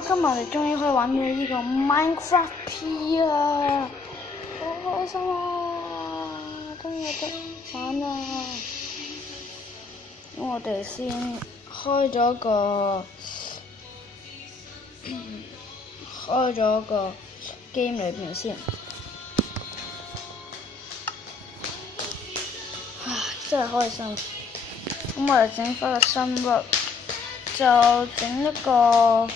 今日我哋終於可以玩到呢個 Minecraft P 啦，好開心啊！終於有得玩啦！咁我哋先開咗個 game 裏邊先，真係開心。咁我哋整翻個新 work， 就整一個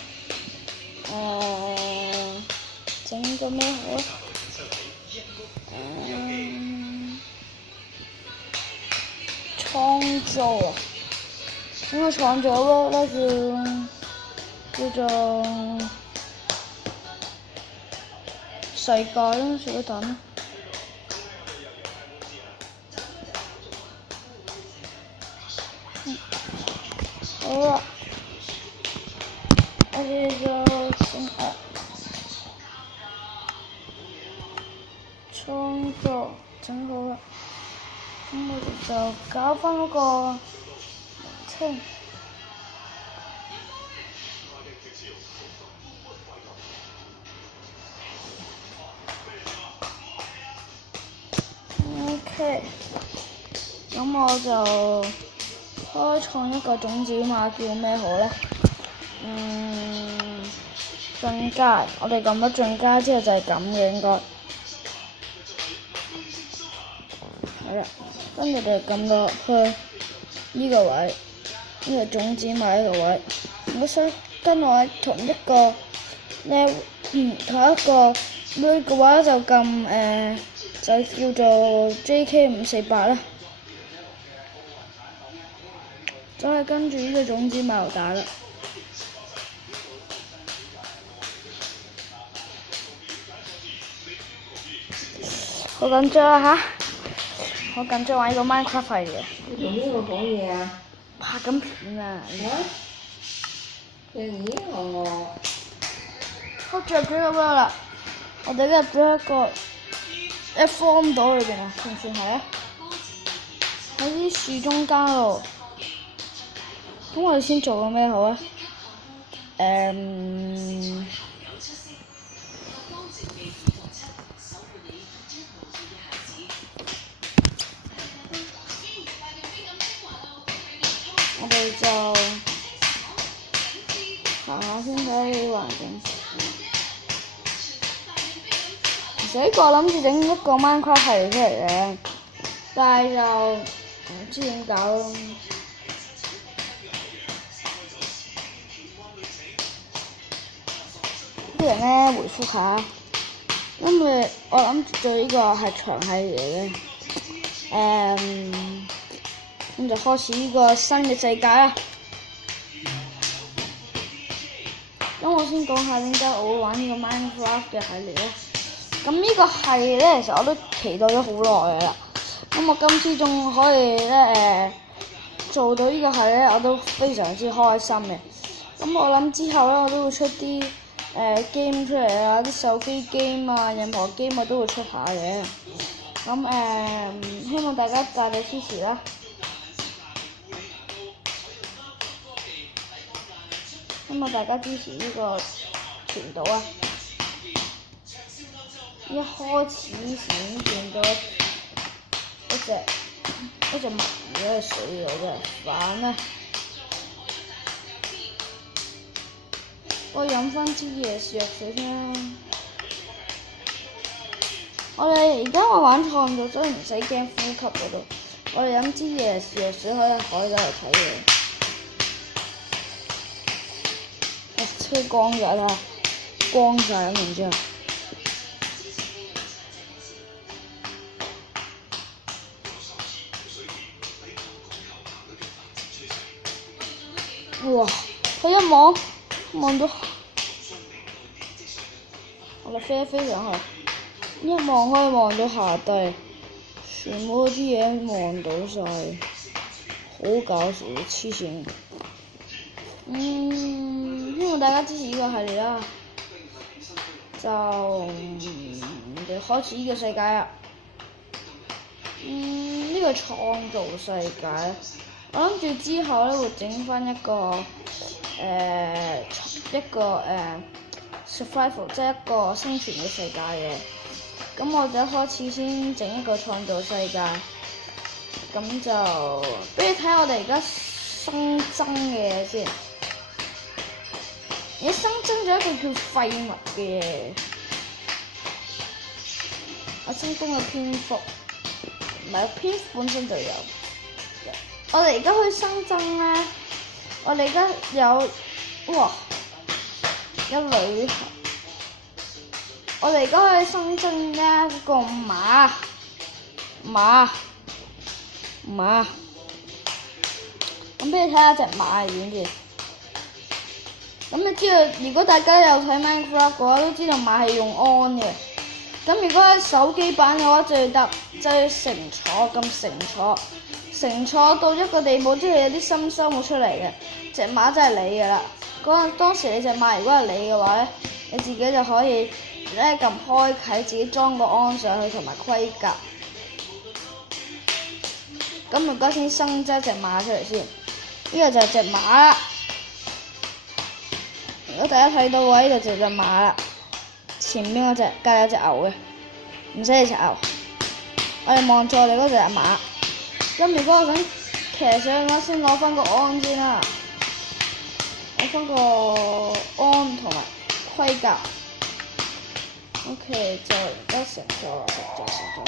整個咩好創造整個創造 work 咧叫做世界啦，小等。好啦，我哋就創作整好啦，咁我哋就搞翻嗰個名稱。OK， 咁我就開創一個種子碼，叫咩好咧？進階，我哋撳咗進階之後就係咁嘅應該。好啦，跟住我哋撳落去呢個位，呢個種子碼呢個位。如果想跟我同一個每個話就撳就叫做 JK548啦，就係跟住呢個種子碼打啦。好緊張啊嚇！好緊張玩呢個 Minecraft 嚟嘅。你做咩會講嘢啊？拍緊片啊！你我我着咗咁樣啦，我哋入咗一個方島裏邊啊，算唔算係啊？喺啲樹中間喎。咁我哋先做個咩好啊？我哋就行下先睇啲環境。其實呢個諗住整一個 Minecraft 系列出嚟嘅，但係就唔知點搞咯。啲人咧回覆下，因為我諗住做呢個係長系列嘅，咁就開始呢個新嘅世界啦。咁我先講下點解我會玩呢個 Minecraft 嘅系列咧。咁呢個系列咧，其實我都期待咗好耐㗎啦。咁我今次仲可以咧做到呢個系列，我都非常之開心嘅。咁我諗之後咧，我都會出啲game 出嚟啊，啲手機 game 啊，任何 game 我都會出下嘅。咁希望大家大力支持啦。希望大家支持呢個頻道啊！一開始先見到一隻墨魚喺水度，真係煩啊！我飲翻支椰樹藥水先啦。我玩創造，所以唔使驚呼吸嗰度。我哋飲支椰樹藥水可以海度嚟睇嘢。吹光咗啦，光晒咁然之後。哇！佢一望到，我哋飛一飛上去，一望可以望到下低，全部啲嘢望到晒，好搞笑，黐線。希望大家支持呢個系列啦，就開始呢個世界啦。呢個創造世界，我諗住之後咧會整翻一個一個survival， 即係一個生存嘅世界嘅。咁我就一開始先整一個創造世界，咁就俾你睇下我哋而家新增嘅嘢先。而家新增咗一個叫廢物嘅嘢，我新增咗蝙蝠，唔係蝙蝠本身就有。我哋而家可以新增咧，我哋而家有旅行。我哋而家可以新增一個馬，咁俾你睇下隻馬係點嘅。咁你知道，如果大家有睇 Minecraft 嘅話，都知道馬係用安嘅。咁如果喺手機版嘅話，就要乘坐到一個地步，即係有啲新生活出嚟嘅，隻馬真係你㗎啦。當時你隻馬如果係你嘅話咧，你自己就可以咧撳開啟，自己裝個安上去同埋盔甲。咁而家先新增隻馬出嚟先，呢個就係隻馬啦。如果大家睇到嘅話，呢度就係隻馬啦。前邊嗰隻隔有隻牛嘅，唔使你隻牛。我哋望住我哋嗰隻馬。咁如果我想騎上嘅話，先攞翻個安先啦。攞翻個安同埋盔甲。OK， 就而家成咗啦，就成咗。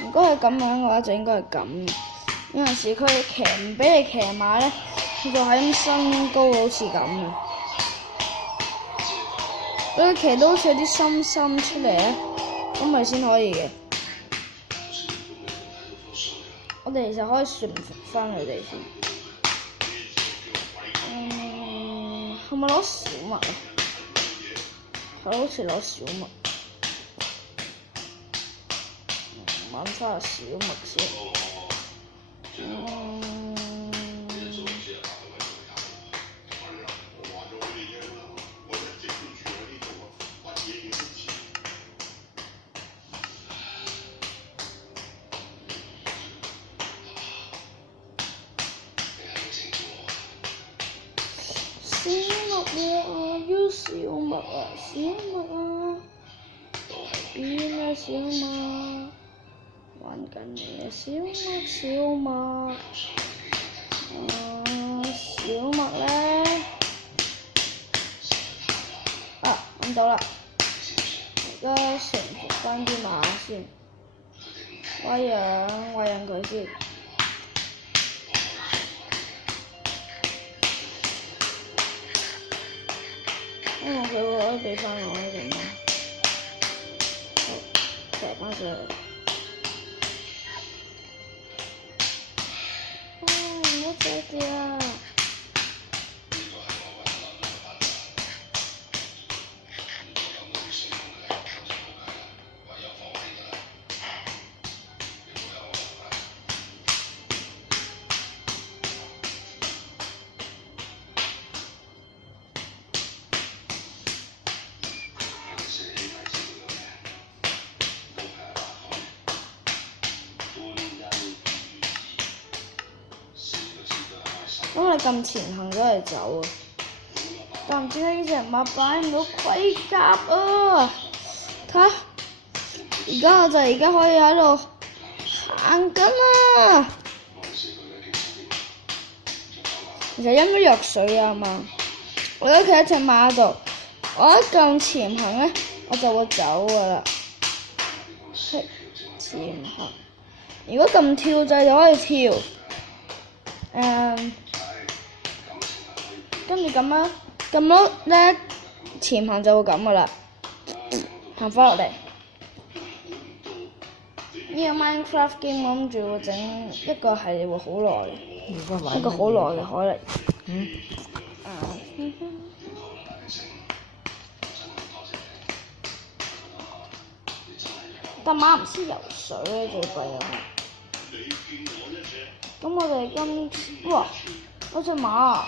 如果係咁樣嘅話，就應該係咁。有陣時佢唔俾你騎馬咧，佢就係咁升高，好似咁嘅。俾佢騎到好似有啲心出嚟咧，咁咪先可以嘅。我哋其實可以馴服翻佢哋先。係咪攞小麥啊？係好似攞小麥。揾翻個小麥先。小麥啊，我要小麥啊，小麥啊，邊啊小麥？玩緊你啊，小麥，小麥咧，揾到啦！而家馴服翻啲馬先，餵養佢先。希望佢會可以俾翻我呢隻馬。好，騎翻上嚟。唔好再跌啊！咁我哋撳前行咗嚟走啊！但唔知點解呢隻馬擺唔到盔甲啊！睇下，我就而家可以喺度行緊啊！其實飲咗藥水啊嘛，我而家企喺隻馬度，我一撳前行咧，我就會走噶啦。前行，如果撳跳掣就可以跳。跟住咁樣撳到咧，前行就會咁噶啦，行翻落嚟。呢個 Minecraft game 我諗住會整一個系列會好耐，一個好耐嘅海嚟。但馬唔識游水咧，最弊啊！咁我哋哇，嗰隻馬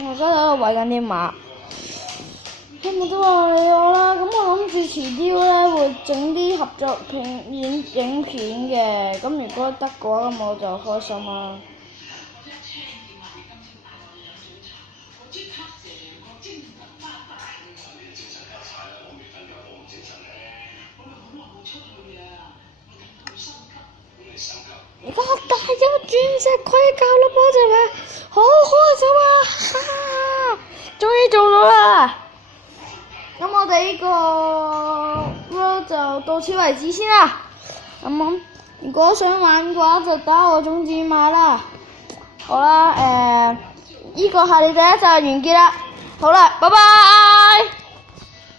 我而家喺度餵緊啲馬。咁我都話你我啦，咁我諗住遲啲咧會整啲合作影片嘅，咁如果得嘅話，咁我就開心啦。而家大咗鑽石盔甲啦，波仔咪好開心啊！哈哈，終於做到啦！咁我哋呢個 world 就到此為止先啦。咁如果想玩嘅話，就打我種子碼啦。好啦，呢個係你第一集完結啦。好啦，拜拜。